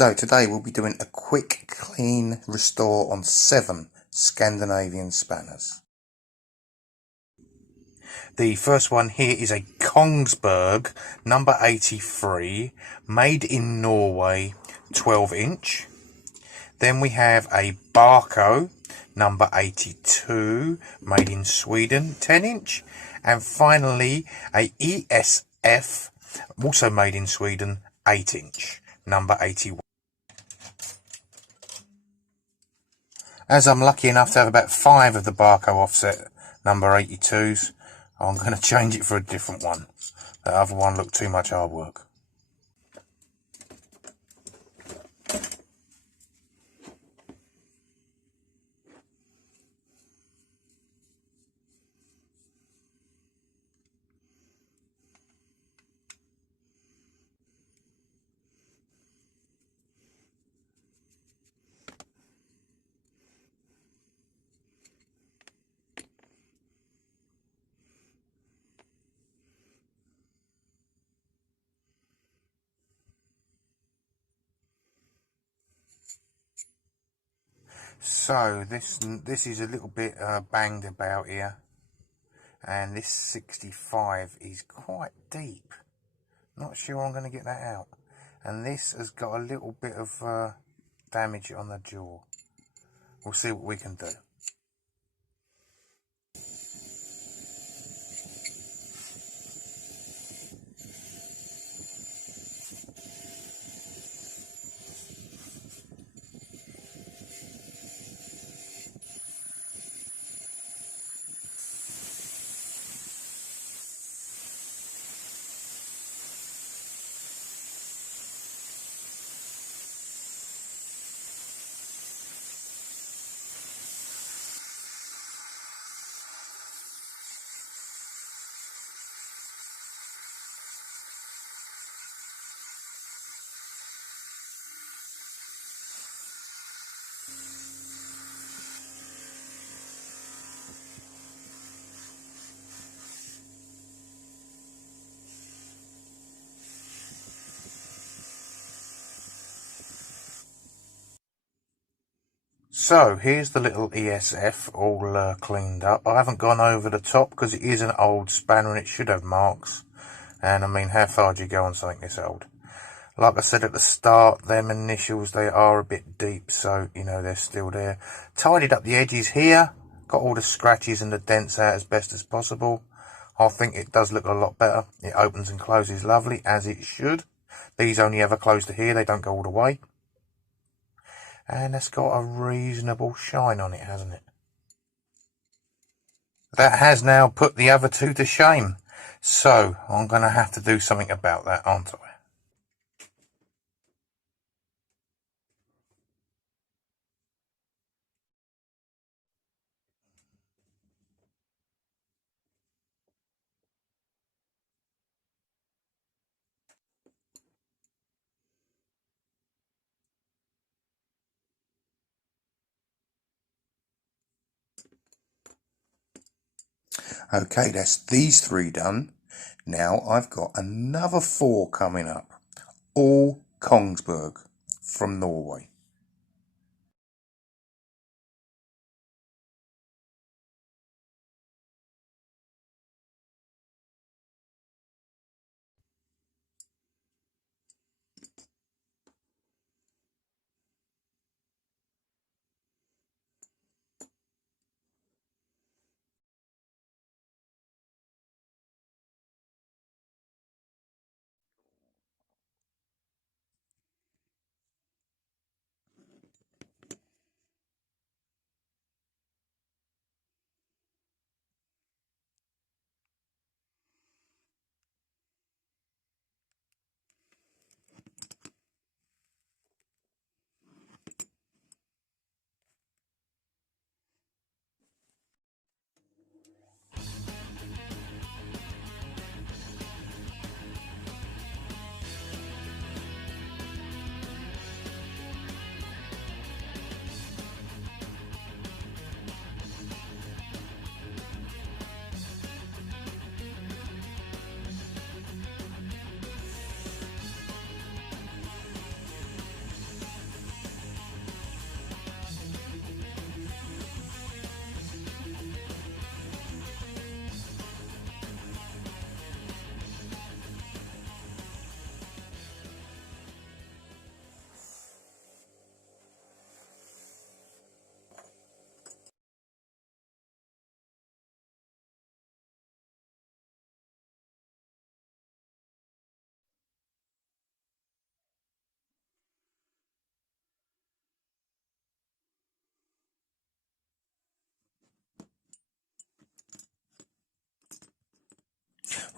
So today we'll be doing a quick clean restore on 7 Scandinavian spanners. The first one here is a Kongsberg number 83, made in Norway, 12-inch. Then we have a Barco number 82, made in Sweden, 10-inch. And finally a ESF, also made in Sweden, 8-inch, number 81. As I'm lucky enough to have about 5 of the Barco offset number 82s, I'm going to change it for a different one. The other one looked too much hard work. So this is a little bit banged about here, and this 65 is quite deep. Not sure I'm going to get that out. And this has got a little bit of damage on the jaw. We'll see what we can do. So here's the little ESF all cleaned up. I haven't gone over the top because it is an old spanner and it should have marks. And I mean, how far do you go on something this old? Like I said at the start, them initials, they are a bit deep, so you know they're still there. Tidied up the edges here, got all the scratches and the dents out as best as possible. I think it does look a lot better. It opens and closes lovely, as it should. These only ever close to here, they don't go all the way. And it's got a reasonable shine on it, hasn't it? That has now put the other two to shame. So I'm going to have to do something about that, aren't I? Okay, that's these 3 done. Now I've got another 4 coming up. All Kongsberg from Norway.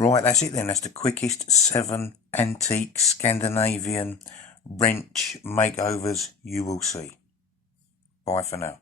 Right, that's it then. That's the quickest 7 antique Scandinavian wrench makeovers you will see. Bye for now.